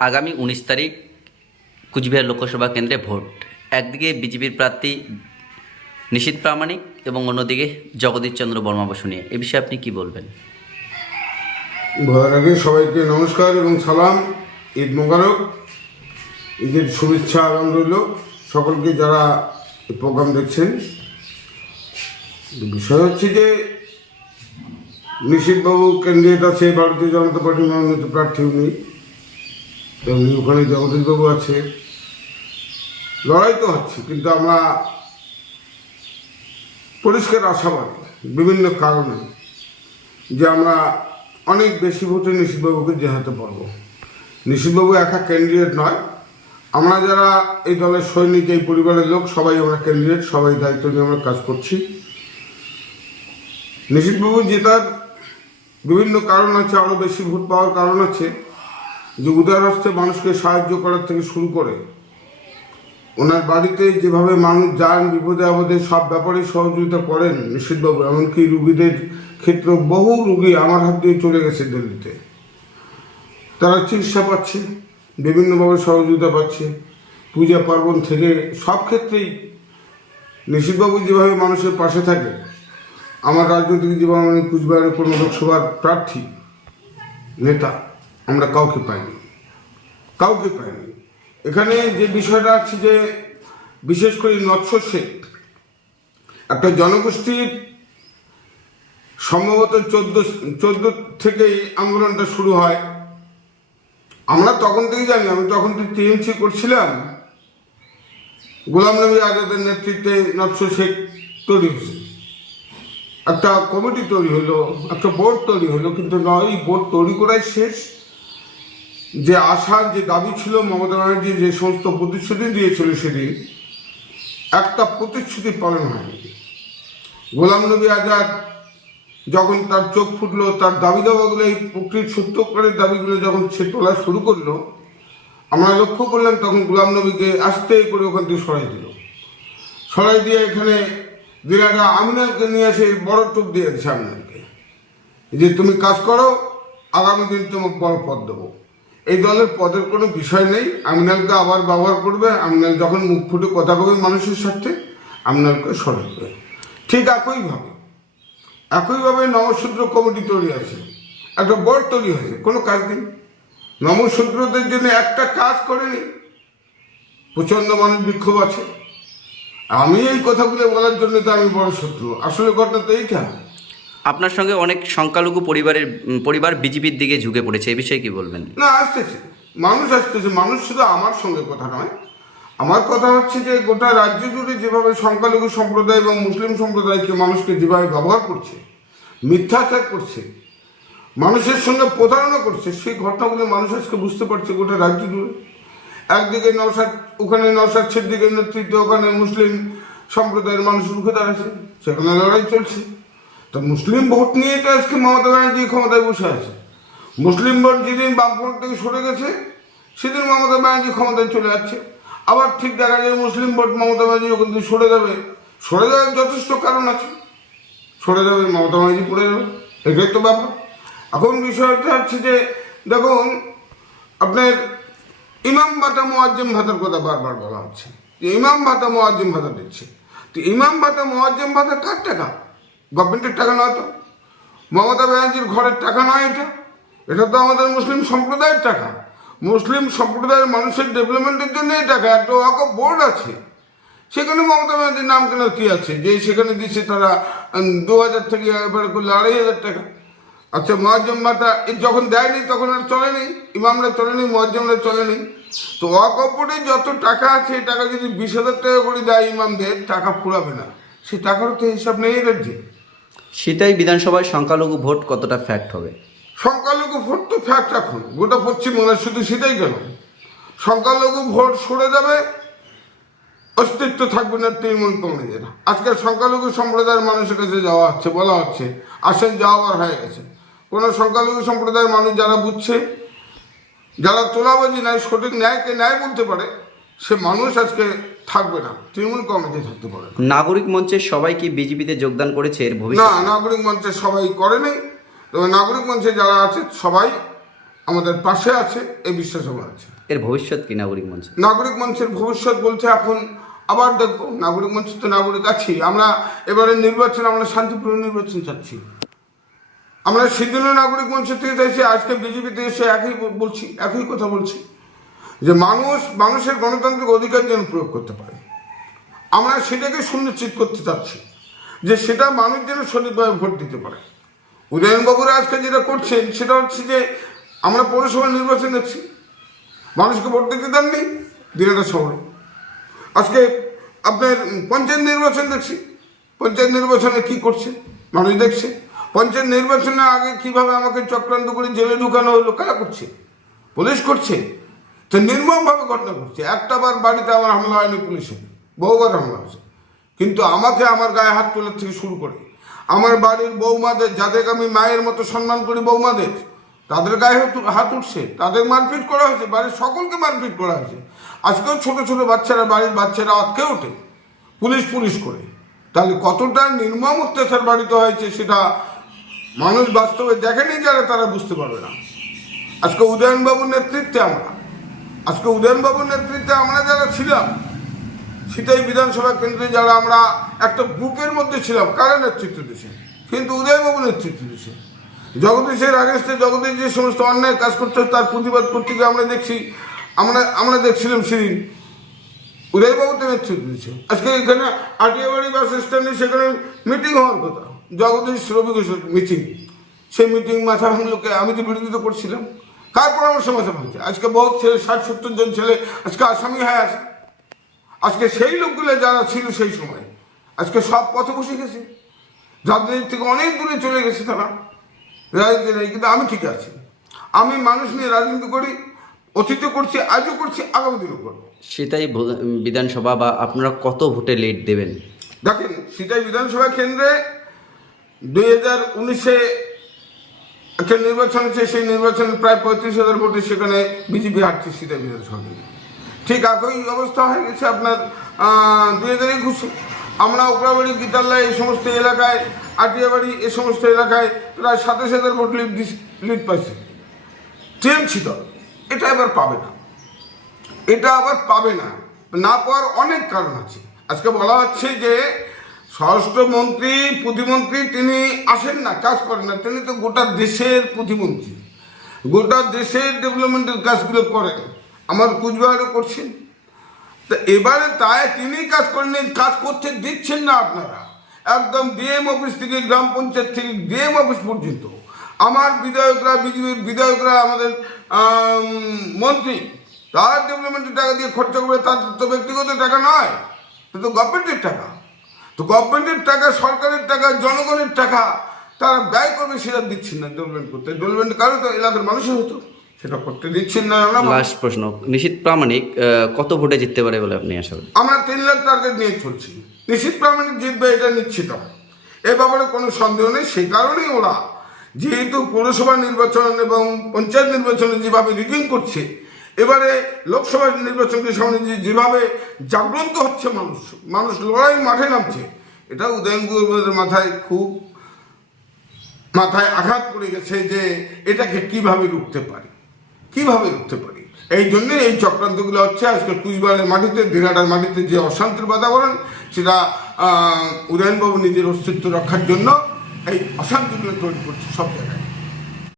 আগামী উনিশ তারিখ কুচবিহার লোকসভা কেন্দ্রে ভোট। একদিকে বিজেপির প্রার্থী নিশীত প্রামাণিক এবং অন্যদিকে জগদীশ চন্দ্র বর্মা বসু নিয়ে এ বিষয়ে আপনি কি বলবেন? ভোরের আগে সবাইকে নমস্কার এবং সালাম। ঈদ মোবারক। ঈদের শুভেচ্ছা আনন্দ রইল। সকলকে যারা প্রোগ্রাম দেখছেন। বিষয় হচ্ছে যে নিশীথবাবু ক্যান্ডিডেট আছে, ভারতীয় জনতা পার্টির মনোনীত প্রার্থী উনি। তেমনি ওখানে জগদীশবাবু আছে। লড়াই তো হচ্ছে, কিন্তু আমরা পরিষ্কার আশাবাদ, বিভিন্ন কারণে, যে আমরা অনেক বেশি ভোটে নিশীথবাবুকে জেহাতে পারব। নিশীথবাবু একা ক্যান্ডিডেট নয়। আমরা যারা এই দলের সৈনিক, এই পরিবারের লোক, সবাই আমরা ক্যান্ডিডেট সবাই দায়িত্ব নিয়ে আমরা কাজ করছি। নিশীথবাবু জেতার বিভিন্ন কারণ আছে আরও বেশি ভোট পাওয়ার কারণ আছে। যে উদার হস্তে মানুষকে সাহায্য করার থেকে শুরু করে, ওনার বাড়িতে যেভাবে মানুষ যান, বিপদে আপদে সব ব্যাপারে সহযোগিতা করেন নিশ্চিতবাবু এমনকি রুগীদের ক্ষেত্রে বহু রুগী আমার হাত দিয়ে চলে গেছে দিল্লিতে। তারা চিকিৎসা পাচ্ছে, বিভিন্নভাবে সহযোগিতা পাচ্ছে, পূজা পার্বণ থেকে সব ক্ষেত্রেই। নিশিতবাবু যেভাবে মানুষের পাশে থাকে, আমার রাজনৈতিক জীবন কুচবিহারের কোনো লোকসভার প্রার্থী, নেতা। আমরা কাউকে পাইনি। কাউকে পাইনি। এখানে যে বিষয়টা আছে যে, বিশেষ করে মৎস্য শেখ একটা জনগোষ্ঠীর সম্ভবত চোদ্দ চোদ্দ থেকেই আন্দোলনটা শুরু হয়। আমরা তখন থেকেই জানি, আমি তখন তো টিএমসি করছিলাম, গোলাম নবী আজাদের নেতৃত্বে নৎস্য শেখ তৈরি হয়েছে। একটা কমিটি তৈরি হলো, একটা বোর্ড তৈরি হলো, কিন্তু নয় বোর্ড তৈরি করাই শেষ। যে আশার যে দাবি ছিল মমতা ব্যানার্জি যে সমস্ত প্রতিশ্রুতি দিয়েছিল সেদিন, একটা প্রতিশ্রুতি পালন হয়নি। গোলাম নবী আজাদ যখন তার চোখ ফুটলো, তার দাবি দাবাগুলো এই প্রকৃত সত্য করে দাবিগুলো যখন সে তোলা শুরু করল, আমরা লক্ষ্য করলাম তখন গোলাম নবীকে আস্তে করে ওখান থেকে সরাই দিল। সরাই দিয়ে এখানে দিনাটা আমিনালকে নিয়ে এসে বড় টোপ দিয়েছে আমিনালকে যে তুমি কাজ করো, আগামী দিন তোমাকে বড় পদ দেবো। এই দলের পদের কোনো বিষয় নেই। আমিনালকে আবার ব্যবহার করবে। আমিনাল যখন মুখ ফুটে কথা কবে মানুষের সাথে, আমিনালকে সরাবে। ঠিক একইভাবে একইভাবে নমশূদ্র কমিটি তৈরি আছে। একটা বোর্ড তৈরি হয়েছে। কোনো কাজ নেই। নমশূদ্রদের জন্য একটা কাজ করেনি। প্রচণ্ড মানুষ বিক্ষোভ আছে। আমি এই কথাগুলো বলার জন্য তো আমি বড় শত্রু। আসলে ঘটনা তো এইটা। আপনার সঙ্গে অনেক সংখ্যালঘু পরিবারের পরিবার বিজেপির দিকে ঝুঁকে পড়েছে, এ বিষয়ে কি বলবেন? না, আসতেছে। মানুষ আসতেছে। মানুষ শুধু আমার সঙ্গে কথা নয়। আমার কথা হচ্ছে যে, গোটা রাজ্য জুড়ে যেভাবে সংখ্যালঘু সম্প্রদায় এবং মুসলিম সম্প্রদায়কে মানুষকে যেভাবে ব্যবহার করছে, মিথ্যাচার করছে, মানুষের সঙ্গে প্রতারণা করছে, সেই ঘটনাগুলো মানুষ আজকে বুঝতে পারছে গোটা রাজ্য জুড়ে। একদিকে নওশাদ, ওখানে নওশাদ সিদ্দিকের নেতৃত্বে ওখানে মুসলিম সম্প্রদায়ের মানুষ রুখে দাঁড়াচ্ছে, সেখানে লড়াই চলছে। তো মুসলিম ভোট নিয়ে তো আজকে মমতা ব্যানার্জি ক্ষমতায় বসে আছে। মুসলিম ভোট যেদিন বামফ্রন্ট থেকে সরে গেছে, সেদিন মমতা ব্যানার্জি ক্ষমতায় চলে যাচ্ছে। আবার ঠিক দেখা যায় মুসলিম ভোট মমতা ব্যানার্জি ওখান থেকে সরে যাবে, সরে যাওয়ার যথেষ্ট কারণ আছে। সরে যাবে, মমতা ব্যানার্জি পড়ে যাবে, এটাই তো ব্যাপার। এখন বিষয়টা হচ্ছে যে, দেখুন, আপনার ইমাম ভাতা মোয়াজ্জেম ভাতার কথা বারবার বলা হচ্ছে। যে ইমাম ভাতা মোয়াজ্জেম ভাতা দিচ্ছে। তো ইমাম ভাতা মোয়াজ্জেম ভাতা কার টাকা? গভর্নমেন্টের টাকা নয় তো? মমতা ব্যানার্জির ঘরের টাকা নয় এটা? এটা তো আমাদের মুসলিম সম্প্রদায়ের টাকা। মুসলিম সম্প্রদায়ের মানুষের ডেভেলপমেন্টের জন্য এই টাকা একটা ওয়াক বোর্ড আছে। সেখানে মমতা ব্যানার্জির নাম কেন কি আছে? যে সেখানে দিচ্ছে তারা দু হাজার থেকে এবারে করলে আড়াই হাজার টাকা। আচ্ছা মহাজ্জম মাতা যখন দেয়নি, তখন আর চলেনি? ইমামরা চলেনি মহাজ্জমরা চলেনি? তো অকপটে যত টাকা আছে, এই টাকা যদি বিশ হাজার টাকা করে দেয় ইমামদের, টাকা ফুরাবে না। সে টাকারও তো হিসাব নেই এদের সেটাই বিধানসভায় সংখ্যালঘু ভোট কতটা ফ্যাক্ট হবে? সংখ্যালঘু ভোট তো ফ্যাক্ট এখন। গোটা পশ্চিমবঙ্গের শুধু সেটাই কেন? সংখ্যালঘু ভোট সরে যাবে, অস্তিত্ব থাকবে না তৃণমূল কংগ্রেসের। আজকে সংখ্যালঘু সম্প্রদায়ের মানুষের কাছে যাওয়া হচ্ছে, বলা হচ্ছে, আসেন যাওয়ার হয়ে গেছে। কোনো সংখ্যালঘু সম্প্রদায়ের মানুষ যারা বুঝছে, যারা তোলাবাজি নাই, সঠিক ন্যায়কে ন্যায় বলতে পারে সে মানুষ আজকে থাকবে না। তৃণমূল কংগ্রেসে থাকতে পারে নাগরিক মঞ্চের সবাই কি বিজেপিতে যোগদান করেছে এর ভবিষ্যৎ। না নাগরিক মঞ্চে সবাই করেনি তবে নাগরিক মঞ্চে যারা আছে সবাই আমাদের পাশে আছে এই বিশ্বাস আমার আছে। এর ভবিষ্যৎ কি নাগরিক মঞ্চ? নাগরিক মঞ্চের ভবিষ্যৎ বলতে এখন আবার দেখব। নাগরিক মঞ্চ তো নাগরিক আছি। আমরা এবারে নির্বাচন আমরা শান্তিপূর্ণ নির্বাচন চাচ্ছি। আমরা সেদিনও নাগরিক মঞ্চ থেকে চাইছি আজকে বিজেপিতে এসে একই বলছি একই কথা বলছি। যে মানুষ, মানুষের গণতান্ত্রিক অধিকার যেন প্রয়োগ করতে পারে। আমরা সেটাকে সুনিশ্চিত করতে চাচ্ছি যে সেটা মানুষ যেন সঠিকভাবে ভোট দিতে পারে। উদয়নবাবুরা আজকে যেটা করছেন, সেটা হচ্ছে যে আমরা পৌরসভা নির্বাচন দেখছি। মানুষকে ভোট দিতে দেননি দিনাটা শহরে আজকে আপনার পঞ্চায়েত নির্বাচন দেখছি। পঞ্চায়েত নির্বাচনে কি করছে? মানুষ দেখছে। পঞ্চায়েত নির্বাচনে আগে কীভাবে আমাকে চক্রান্ত করে জেলে ঢুকানো হলো, কারা করছে? পুলিশ করছে। তো নির্মমভাবে ঘটনা ঘটছে। একটা বার বাড়িতে আমার হামলা হয়নি পুলিশে, বহুবার হামলা হয়েছে। কিন্তু আমাকে আমার গায়ে হাত তোলার থেকে শুরু করে। আমার বাড়ির বৌমাদের যাদেরকে আমি মায়ের মতো সম্মান করি বৌমাদের, তাদের গায়ে হাত উঠছে, তাদের মারপিট করা হয়েছে, বাড়ির সকলকে মারপিট করা হয়েছে। আজকেও ছোট ছোট বাচ্চারা, বাড়ির বাচ্চারা আটকে ওঠে, পুলিশ পুলিশ করে। তাহলে কতটা নির্মম অত্যাচার বাড়িতে হয়েছে সেটা মানুষ বাস্তবে দেখেনি যারা, তারা বুঝতে পারবে না। আজকে উদয়নবাবুর নেতৃত্বে আমরা আজকে উদয়নবাবুর নেতৃত্বে আমরা যারা ছিলাম, সেটাই বিধানসভা কেন্দ্রে যারা আমরা একটা গ্রুপের মধ্যে ছিলাম, কারা নেতৃত্ব দিয়েছে কিন্তু উদয়বাবু নেতৃত্ব দিয়েছে জগদীশের আগেস্টে জগদীশ যে সমস্ত অন্যায় কাজ করতে তার প্রতিবাদ করতে গিয়ে আমরা দেখছি, আমরা আমরা দেখছিলাম সেদিন উদয়বাবু তো নেতৃত্ব দিয়েছে আজকে এখানে আটিয়াবাড়ি বাস স্ট্যান্ডে সেখানে মিটিং হওয়ার কথা। জগদীশ রবি মিটিং সেই মিটিং মাথা ভাঙলোকে আমি তো বিরোধিতা করছিলাম। কার পরামর্শ মাথা ভাঙছে আজকে বহুত ছেলে ষাট সত্তর জন ছেলে আজকে আসামি হয়ে আছে। আজকে সেই লোকগুলো যারা ছিল সেই সময় আজকে সব পথে বসে গেছে। রাজনীতি থেকে অনেক দূরে চলে গেছে তারা রাজনীতি নেই কিন্তু আমি ঠিক আছি। আমি মানুষ নিয়ে রাজনীতি করি অতীতে করছি আজও করছি আগামী দিনও করব। সেটাই বিধানসভা বা আপনারা কত ভোটে লিড দেবেন? দেখেন সেটাই বিধানসভা কেন্দ্রে দুই হাজার উনিশে একটা নির্বাচন হচ্ছে, সেই নির্বাচনে প্রায় পঁয়ত্রিশ হাজার ভোটে সেখানে বিজেপি হারছে সিটাই বিধানসভা ঠিক একই অবস্থা হয়ে গেছে আপনার দুই হাজার একুশে। আমরা ওকরাবাড়ি গীতাল্লা এই সমস্ত এলাকায়, আটিয়াবাড়ি এ সমস্ত এলাকায় প্রায় সাতাশ হাজার ভোট লিড লিড পাইছে। টিএমসি ছিল। এটা এবার পাবে না। এটা আবার পাবে না। না পাওয়ার অনেক কারণ আছে। আজকে বলা হচ্ছে যে স্বরাষ্ট্রমন্ত্রী, প্রতিমন্ত্রী তিনি আসেন না, কাজ করেন না। তিনি তো গোটা দেশের প্রতিমন্ত্রী। গোটা দেশের ডেভেলপমেন্টের কাজগুলো করেন। আমার কুচবিহারও করছেন। তা এবারে তাই তিনি কাজ করেন কাজ করতে দিচ্ছেন না আপনারা। একদম ডিএম অফিস থেকে, গ্রাম পঞ্চায়েত থেকে, ডিএম অফিস পর্যন্ত। আমার বিধায়করা, বিজেপির বিধায়করা, আমাদের মন্ত্রী, তার ডেভেলপমেন্টের টাকা দিয়ে খরচা করবে, তার তো ব্যক্তিগত টাকা নয় তো তো গভর্নমেন্টের টাকা। তো গভর্নমেন্টের টাকা সরকারের টাকা জনগণের টাকা তারা ব্যয় করবে সেটা দিচ্ছেন না ডেভেলপমেন্ট করতে। ডেভেলপমেন্ট কারও তো এলাকার মানুষের হতো সেটা করতে দিচ্ছেন না লাস্ট প্রশ্ন নিশীত প্রামাণিক কত ভোটে জিততে পারে বলে আপনি আশা করেন? আমরা তিন লাখ টার্গেট নিয়ে চলছি। নিশ্চিত প্রামাণিক জিতবে এটা নিশ্চিত। এ ব্যাপারে কোনো সন্দেহ নেই সেই কারণেই ওরা যেহেতু পৌরসভা নির্বাচন এবং পঞ্চায়েত নির্বাচনে যেভাবে রিগিং করছে এবারে লোকসভা নির্বাচনকে সামনে যেভাবে জাগ্রন্ত হচ্ছে মানুষ মানুষ লড়াই মাঠে নামছে, এটা উদয়নগুলোদের মাথায় খুব, মাথায় আঘাত পড়ে গেছে যে এটাকে কীভাবে রুখতে পারি? কীভাবে রুখতে পারি? এই জন্য এই চক্রান্তগুলো হচ্ছে আজকে কুচবিহারের মাটিতে, দিনাটার মাটিতে যে অশান্তির বাতাবরণ, সেটা উদয়নবাবু নিজের অস্তিত্ব রক্ষার জন্য এই অশান্তিগুলো তৈরি করছে সব জায়গায়।